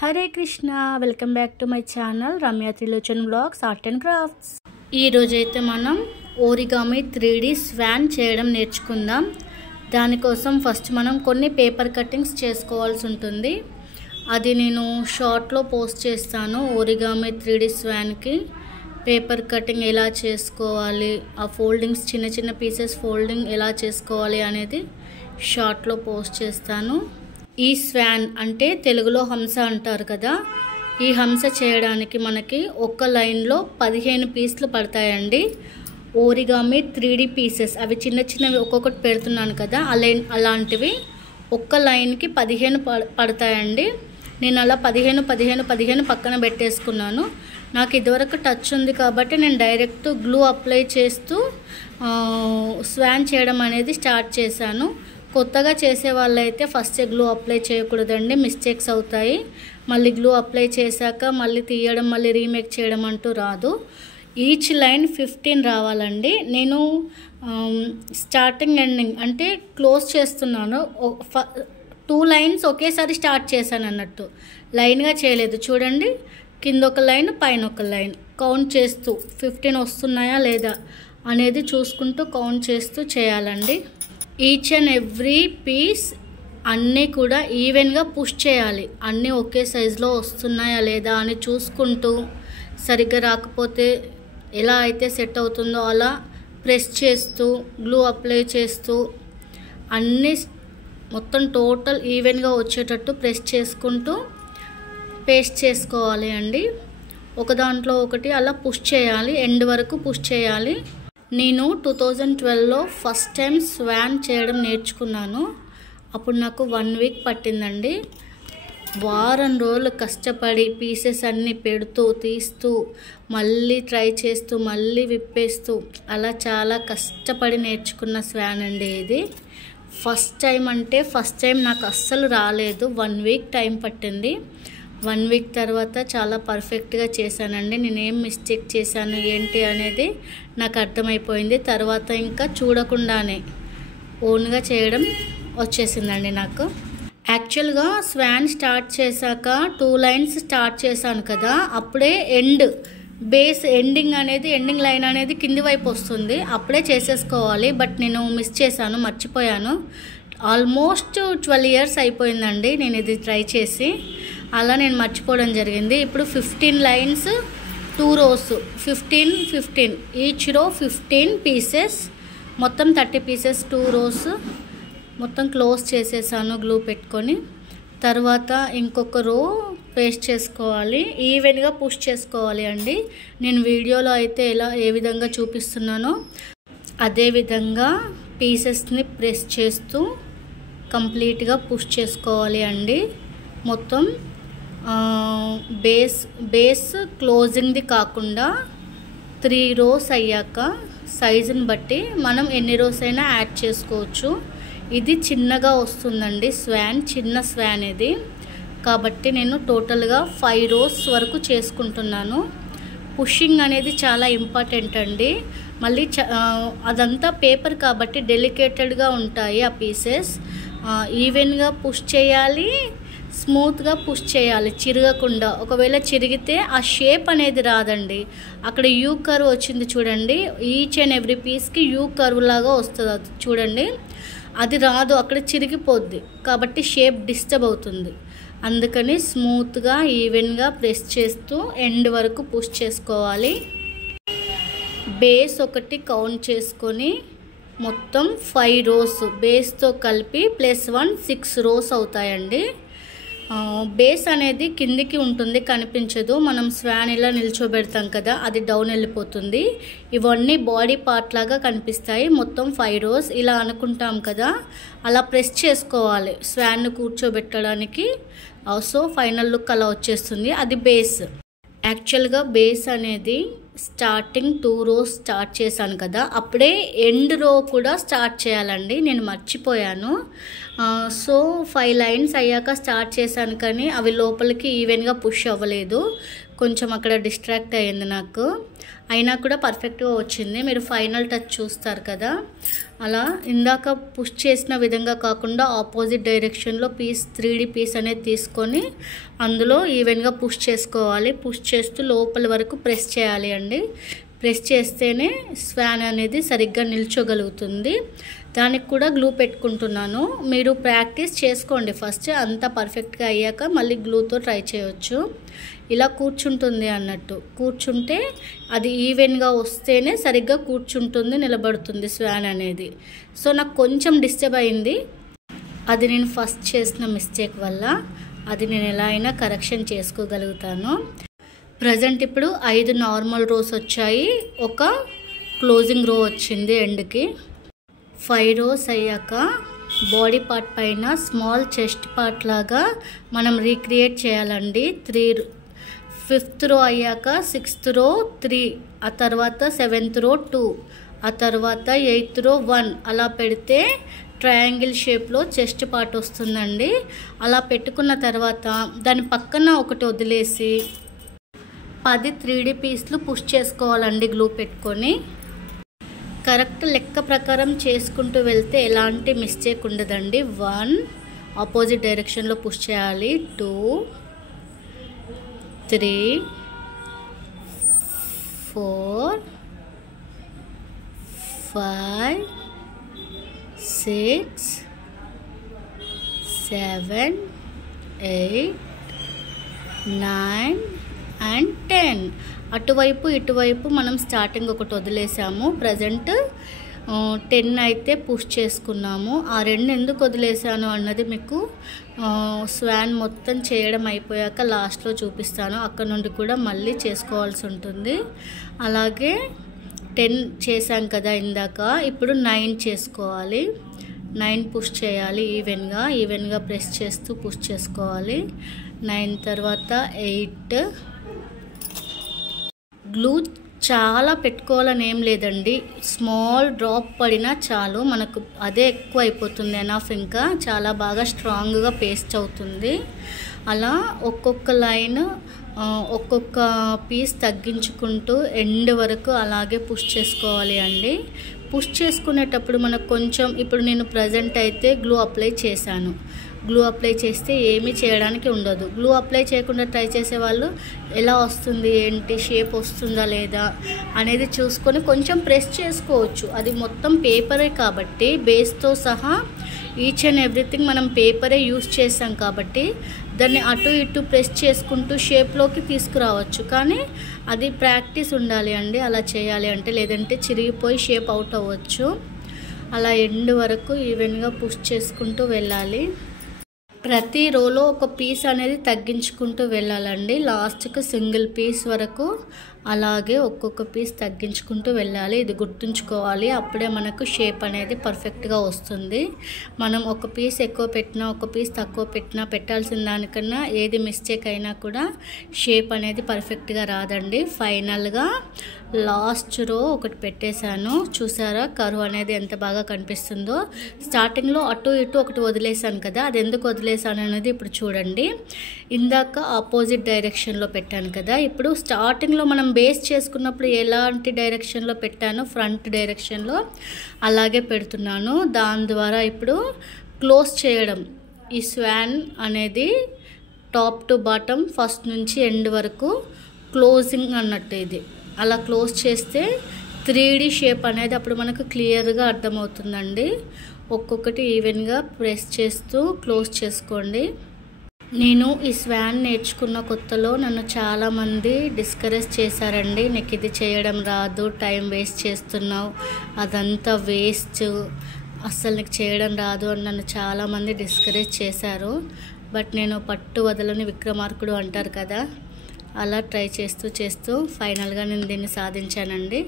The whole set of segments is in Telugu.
Hare Krishna welcome back to my channel Ramya Trilochan blogs art and crafts. ఈరోజైతే మనం ఓరిగామి 3D స్వాన్ చేయడం నేర్చుకుందాం. దానికోసం ఫస్ట్ మనం కొన్ని పేపర్ కటింగ్స్ చేసుకోవాల్సి ఉంటుంది. అది నేను షార్ట్లో పోస్ట్ చేస్తాను. ఓరిగామి 3D స్వాన్కి పేపర్ కటింగ్ ఎలా చేసుకోవాలి, ఆ ఫోల్డింగ్స్ చిన్న చిన్న పీసెస్ ఫోల్డింగ్ ఎలా చేసుకోవాలి అనేది షార్ట్లో పోస్ట్ చేస్తాను. ఈ స్వాన్ అంటే తెలుగులో హంస అంటారు కదా, ఈ హంస చేయడానికి మనకి ఒక లైన్లో 15 పీసులు పడతాయండి. ఓరిగామి 3D పీసెస్ అవి చిన్న చిన్నవి ఒక్కొక్కటి పెడుతున్నాను కదా, అలాంటివి ఒక్క లైన్కి 15 పడతాయండి. నేను అలా 15 పక్కన పెట్టేసుకున్నాను. నాకు ఇదివరకు టచ్ ఉంది కాబట్టి నేను డైరెక్ట్ గ్లూ అప్లై చేస్తూ స్వాన్ చేయడం అనేది స్టార్ట్ చేశాను. కొత్తగా చేసే వాళ్ళైతే ఫస్ట్ గ్లూ అప్లై చేయకూడదండి, మిస్టేక్స్ అవుతాయి. మళ్ళీ గ్లూ అప్లై చేశాక మళ్ళీ తీయడం, మళ్ళీ రీమేక్ చేయడం అంటూ రాదు. ఈచ్ లైన్ 15 రావాలండి. నేను స్టార్టింగ్ ఎండింగ్ అంటే క్లోజ్ చేస్తున్నాను. 2 లైన్స్ ఒకేసారి స్టార్ట్ చేశాను అన్నట్టు, లైన్గా చేయలేదు. చూడండి, కింద ఒక లైన్ పైన ఒక లైన్ కౌంట్ చేస్తూ 15 వస్తున్నాయా లేదా అనేది చూసుకుంటూ కౌంట్ చేస్తూ చేయాలండి. ఈచ్ అండ్ ఎవ్రీ పీస్ అన్నీ కూడా ఈవెన్గా పుష్ చేయాలి. అన్నీ ఒకే సైజులో వస్తున్నాయా లేదా అని చూసుకుంటూ, సరిగ్గా రాకపోతే ఎలా అయితే సెట్ అవుతుందో అలా ప్రెస్ చేస్తూ గ్లూ అప్లై చేస్తూ అన్నీ మొత్తం టోటల్ ఈవెన్గా వచ్చేటట్టు ప్రెస్ చేసుకుంటూ పేస్ట్ చేసుకోవాలి అండి. ఒక దాంట్లో ఒకటి అలా పుష్ చేయాలి, ఎండ్ వరకు పుష్ చేయాలి. నేను 2012లో ఫస్ట్ టైం స్వాన్ చేయడం నేర్చుకున్నాను. అప్పుడు నాకు 1 వీక్ పట్టిందండి. వారం రోజులు కష్టపడి పీసెస్ అన్నీ పెడుతూ తీస్తూ మళ్ళీ ట్రై చేస్తూ మళ్ళీ విప్పేస్తూ అలా చాలా కష్టపడి నేర్చుకున్న స్వాన్ అండి ఇది. ఫస్ట్ టైం నాకు అస్సలు రాలేదు. 1 వీక్ టైం పట్టింది. 1 వీక్ తర్వాత చాలా పర్ఫెక్ట్గా చేశానండి. నేనేం మిస్టేక్ చేశాను ఏంటి అనేది నాకు అర్థమైపోయింది. తర్వాత ఇంకా చూడకుండానే ఓన్గా చేయడం వచ్చేసిందండి నాకు. యాక్చువల్గా స్వాన్ స్టార్ట్ చేశాక 2 లైన్స్ స్టార్ట్ చేశాను కదా, అప్పుడే ఎండింగ్ లైన్ అనేది కింది వైపు వస్తుంది. అప్పుడే చేసేసుకోవాలి. బట్ నేను మిస్ చేశాను, మర్చిపోయాను. ఆల్మోస్ట్ 12 ఇయర్స్ అయిపోయిందండి నేను ఇది ట్రై చేసి. అలా నేను మర్చిపోవడం జరిగింది. ఇప్పుడు 15 lines 2 rose 15 each row 15 pieces, మొత్తం 30 పీసెస్ 2 రోస్ మొత్తం క్లోజ్ చేసేసాను గ్లూ పెట్టుకొని. తర్వాత ఇంకొక రో పేస్ట్ చేసుకోవాలి, ఈవెన్గా పుష్ చేసుకోవాలి అండి. నేను వీడియోలో అయితే ఏ విధంగా చూపిస్తున్నానో అదే విధంగా పీసెస్ని ప్రెస్ చేస్తూ కంప్లీట్గా పుష్ చేసుకోవాలి అండి. మొత్తం బేస్ క్లోజింగ్ది కాకుండా 3 రోస్ అయ్యాక సైజుని బట్టి మనం ఎన్ని రోస్ అయినా యాడ్ చేసుకోవచ్చు. ఇది చిన్నగా వస్తుందండి స్వాన్, చిన్న స్వాన్ ఇది కాబట్టి నేను టోటల్గా 5 రోస్ వరకు చేసుకుంటున్నాను. పుషింగ్ అనేది చాలా ఇంపార్టెంట్ అండి. మళ్ళీ అదంతా పేపర్ కాబట్టి డెలికేటెడ్గా ఉంటాయి ఆ పీసెస్. ఈవెన్గా పుష్ చేయాలి, స్మూత్గా పుష్ చేయాలి, చిరగకుండా. ఒకవేళ చిరిగితే ఆ షేప్ అనేది రాదండి. అక్కడ యూ కర్వ్ వచ్చింది చూడండి, ఈచ్ అండ్ ఎవ్రీ పీస్కి యూ కర్వ్ లాగా వస్తుంది. అది చూడండి, అది రాదు, అక్కడ చిరిగిపోద్ది కాబట్టి షేప్ డిస్టర్బ్ అవుతుంది. అందుకని స్మూత్గా ఈవెన్గా ప్రెస్ చేస్తూ ఎండ్ వరకు పుష్ చేసుకోవాలి. బేస్ ఒకటి కౌంట్ చేసుకొని మొత్తం 5 రోస్ బేస్తో కలిపి +1 6 రోస్ అవుతాయండి. బేస్ అనేది కిందికి ఉంటుంది, కనిపించదు. మనం స్వాన్ ఇలా నిల్చోబెడతాం కదా, అది డౌన్ వెళ్ళిపోతుంది. ఇవన్నీ బాడీ పార్ట్ లాగా కనిపిస్తాయి. మొత్తం 5 రోస్ ఇలా అనుకుంటాం కదా, అలా ప్రెస్ చేసుకోవాలి స్వాన్ను కూర్చోబెట్టడానికి. సో ఫైనల్ లుక్ అలా వచ్చేస్తుంది. అది బేస్. యాక్చువల్గా బేస్ అనేది స్టార్టింగ్ 2 రోస్ స్టార్ట్ చేశాను కదా, అప్పుడే ఎండ్ రో కూడా స్టార్ట్ చేయాలండి. నేను మర్చిపోయాను. సో 5 లైన్స్ అయ్యాక స్టార్ట్ చేశాను కానీ అవి లోపలికి ఈవెన్గా పుష్ అవ్వలేదు. కొంచెం అక్కడ డిస్ట్రాక్ట్ అయ్యింది నాకు. అయినా కూడా పర్ఫెక్ట్గా వచ్చింది. మీరు ఫైనల్ టచ్ చూస్తారు కదా, అలా ఇందాక పుష్ చేసిన విధంగా కాకుండా ఆపోజిట్ డైరెక్షన్లో 3D పీస్ అనేది తీసుకొని అందులో ఈవెన్గా పుష్ చేసుకోవాలి. పుష్ చేస్తూ లోపల వరకు ప్రెస్ చేయాలి అండి. ప్రెస్ చేస్తేనే స్వాన్ అనేది సరిగ్గా నిల్చోగలుగుతుంది. దానికి కూడా గ్లూ పెట్టుకుంటున్నాను. మీరు ప్రాక్టీస్ చేసుకోండి ఫస్ట్, అంతా పర్ఫెక్ట్గా అయ్యాక మళ్ళీ గ్లూతో ట్రై చేయొచ్చు. ఇలా కూర్చుంటుంది అన్నట్టు, కూర్చుంటే అది ఈవెన్గా వస్తేనే సరిగ్గా కూర్చుంటుంది, నిలబడుతుంది స్వాన్ అనేది. సో నాకు కొంచెం డిస్టర్బ్ అయింది, అది నేను ఫస్ట్ చేసిన మిస్టేక్ వల్ల. అది నేను ఎలా అయినా కరెక్షన్ చేసుకోగలుగుతాను. ప్రజెంట్ ఇప్పుడు 5 నార్మల్ రోస్ వచ్చాయి, ఒక క్లోజింగ్ రో వచ్చింది ఎండ్కి. 5 రోస్ అయ్యాక బాడీ పార్ట్ పైన స్మాల్ చెస్ట్ పార్ట్ లాగా మనం రీక్రియేట్ చేయాలండి. 5th రో అయ్యాక 6th రో 3, ఆ తర్వాత 7th రో 2, ఆ తర్వాత 8th రో 1 అలా పెడితే ట్రయాంగిల్ షేప్లో చెస్ట్ పార్ట్ వస్తుందండి. అలా పెట్టుకున్న తర్వాత దాని పక్కన ఒకటి వదిలేసి 10 3D పీస్లు పుష్ చేసుకోవాలండి గ్లూ పెట్టుకొని. కరెక్ట్ లెక్క ప్రకారం చేసుకుంటూ వెళ్తే ఎలాంటి మిస్టేక్ ఉండదండి. 1 ఆపోజిట్ డైరెక్షన్లో పుష్ చేయాలి, 2 3 4 5 6 7 8 9 and 10. అటువైపు ఇటువైపు మనం స్టార్టింగ్ ఒకటి వదిలేసాము. ప్రజెంట్ 10 అయితే పుష్ చేసుకున్నాము. ఆ 2 ఎందుకు వదిలేసాను అన్నది మీకు స్వాన్ మొత్తం చేయడం అయిపోయాక లాస్ట్లో చూపిస్తాను. అక్కడ నుండి కూడా మళ్ళీ చేసుకోవాల్సి ఉంటుంది. అలాగే 10 చేశాం కదా ఇందాక, ఇప్పుడు 9 చేసుకోవాలి. 9 పుష్ చేయాలి ఈవెన్గా ప్రెస్ చేస్తూ పుష్ చేసుకోవాలి. 9 తర్వాత 8. గ్లూ చాలా పెట్టుకోవాలని ఏం లేదండి, స్మాల్ డ్రాప్ పడినా చాలు, మనకు అదే ఎక్కువ అయిపోతుంది ఎనఫ్. ఇంకా చాలా బాగా స్ట్రాంగ్గా పేస్ట్ అవుతుంది. అలా ఒక్కొక్క లైన్ ఒక్కొక్క పీస్ తగ్గించుకుంటూ ఎండ్ వరకు అలాగే పుష్ చేసుకోవాలి అండి. పుష్ చేసుకునేటప్పుడు మనకు కొంచెం, ఇప్పుడు నేను ప్రజెంట్ అయితే గ్లూ అప్లై చేశాను. గ్లూ అప్లై చేస్తే ఏమీ చేయడానికి ఉండదు. గ్లూ అప్లై చేయకుండా ట్రై చేసే వాళ్ళు ఎలా వస్తుంది ఏంటి, షేప్ వస్తుందా లేదా అనేది చూసుకొని కొంచెం ప్రెస్ చేసుకోవచ్చు. అది మొత్తం పేపరే కాబట్టి బేస్తో సహా ఈచ్ అండ్ ఎవ్రీథింగ్ మనం పేపరే యూస్ చేసాం కాబట్టి దాన్ని అటు ఇటు ప్రెస్ చేసుకుంటూ షేప్లోకి తీసుకురావచ్చు. కానీ అది ప్రాక్టీస్ ఉండాలి అండి అలా చేయాలి అంటే, లేదంటే చిరిగిపోయి షేప్ అవుట్ అవ్వచ్చు. అలా ఎండ్ వరకు ఈవెన్గా పుష్ చేసుకుంటూ వెళ్ళాలి. ప్రతి రోలో ఒక పీస్ అనేది తగ్గించుకుంటూ వెళ్ళాలండి. లాస్ట్కి సింగిల్ పీస్ వరకు అలాగే ఒక్కొక్క పీస్ తగ్గించుకుంటూ వెళ్ళాలి. ఇది గుర్తుంచుకోవాలి, అప్పుడే మనకు షేప్ అనేది పర్ఫెక్ట్గా వస్తుంది. మనం ఒక పీస్ ఎక్కువ పెట్టినా ఒక పీస్ తక్కువ పెట్టినా పెట్టాల్సిన దానికన్నా ఏది మిస్టేక్ అయినా కూడా షేప్ అనేది పర్ఫెక్ట్గా రాదండి. ఫైనల్గా లాస్ట్ రో ఒకటి పెట్టేశాను, చూసారా కర్వ్ అనేది ఎంత బాగా కనిపిస్తుందో. స్టార్టింగ్లో అటు ఇటు ఒకటి వదిలేసాను కదా, అది ఎందుకు వదిలేసాను అనేది ఇప్పుడు చూడండి. ఇందాక ఆపోజిట్ డైరెక్షన్లో పెట్టాను కదా, ఇప్పుడు స్టార్టింగ్లో మనం బేస్ చేసుకున్నప్పుడు ఎలాంటి డైరెక్షన్లో పెట్టానో ఫ్రంట్ డైరెక్షన్లో అలాగే పెడుతున్నాను. దాని ద్వారా ఇప్పుడు క్లోజ్ చేయడం, ఈ స్వాన్ అనేది టాప్ టు బాటమ్ ఫస్ట్ నుంచి ఎండ్ వరకు క్లోజింగ్ అన్నట్టు. ఇది అలా క్లోజ్ చేస్తే 3D షేప్ అనేది అప్పుడు మనకు క్లియర్గా అర్థమవుతుందండి. ఒక్కొక్కటి ఈవెన్గా ప్రెస్ చేస్తూ క్లోజ్ చేసుకోండి. నేను ఈ స్వాన్ నేర్చుకున్న కొత్తలో నన్ను చాలామంది డిస్కరేజ్ చేశారండి. నీకు ఇది చేయడం రాదు, టైం వేస్ట్ చేస్తున్నావు, అదంతా వేస్ట్, అస్సలు నీకు చేయడం రాదు అని నన్ను చాలామంది డిస్కరేజ్ చేశారు. బట్ నేను పట్టు వదలని విక్రమార్కుడు అంటారు కదా, అలా ట్రై చేస్తూ ఫైనల్గా నేను దీన్ని సాధించానండి.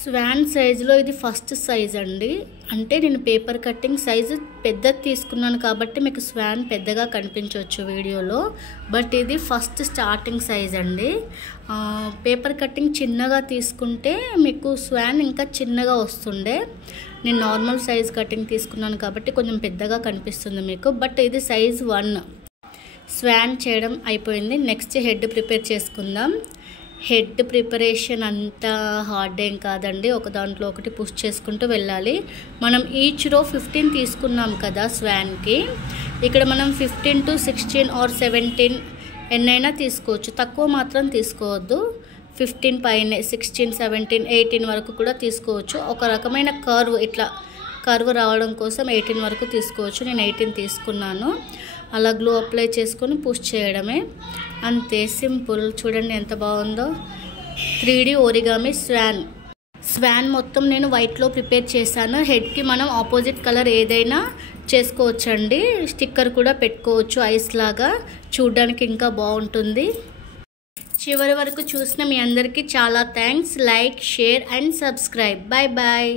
స్వాన్ సైజులో ఇది ఫస్ట్ సైజ్ అండి. అంటే నేను పేపర్ కటింగ్ సైజు పెద్దది తీసుకున్నాను కాబట్టి మీకు స్వాన్ పెద్దగా కనిపించవచ్చు వీడియోలో, బట్ ఇది ఫస్ట్ స్టార్టింగ్ సైజ్ అండి. పేపర్ కటింగ్ చిన్నగా తీసుకుంటే మీకు స్వాన్ ఇంకా చిన్నగా వస్తుండే. నేను నార్మల్ సైజ్ కటింగ్ తీసుకున్నాను కాబట్టి కొంచెం పెద్దగా కనిపిస్తుంది మీకు, బట్ ఇది సైజ్ 1. స్వాన్ చేయడం అయిపోయింది. నెక్స్ట్ హెడ్ ప్రిపేర్ చేసుకుందాం. హెడ్ ప్రిపరేషన్ అంత హార్డ్ ఏం కాదండి. ఒక దాంట్లో ఒకటి పుష్ చేసుకుంటూ వెళ్ళాలి. మనం ఈచ్ రో 15 తీసుకున్నాం కదా స్వాన్కి. ఇక్కడ మనం 15 to 16 or 17 ఎన్నైనా తీసుకోవచ్చు, తక్కువ మాత్రం తీసుకోవద్దు. 15 పైనే 16, 17, 18 వరకు కూడా తీసుకోవచ్చు. ఒక రకమైన ఇట్లా కర్వ్ రావడం కోసం 18 వరకు తీసుకోవచ్చు. నేను 18 తీసుకున్నాను. అలా గ్లూ అప్లై చేసుకొని పుష్ చేయడమే, అంతే, సింపుల్. చూడండి ఎంత బాగుందో. 3D ఓరిగామి స్వాన్ మొత్తం నేను వైట్లో ప్రిపేర్ చేశాను. హెడ్కి మనం ఆపోజిట్ కలర్ ఏదైనా చేసుకోవచ్చండి. స్టిక్కర్ కూడా పెట్టుకోవచ్చు ఐస్ లాగా, చూడడానికి ఇంకా బాగుంటుంది. చివరి వరకు చూసిన మీ అందరికీ చాలా thanks. Like, share and subscribe. Bye bye.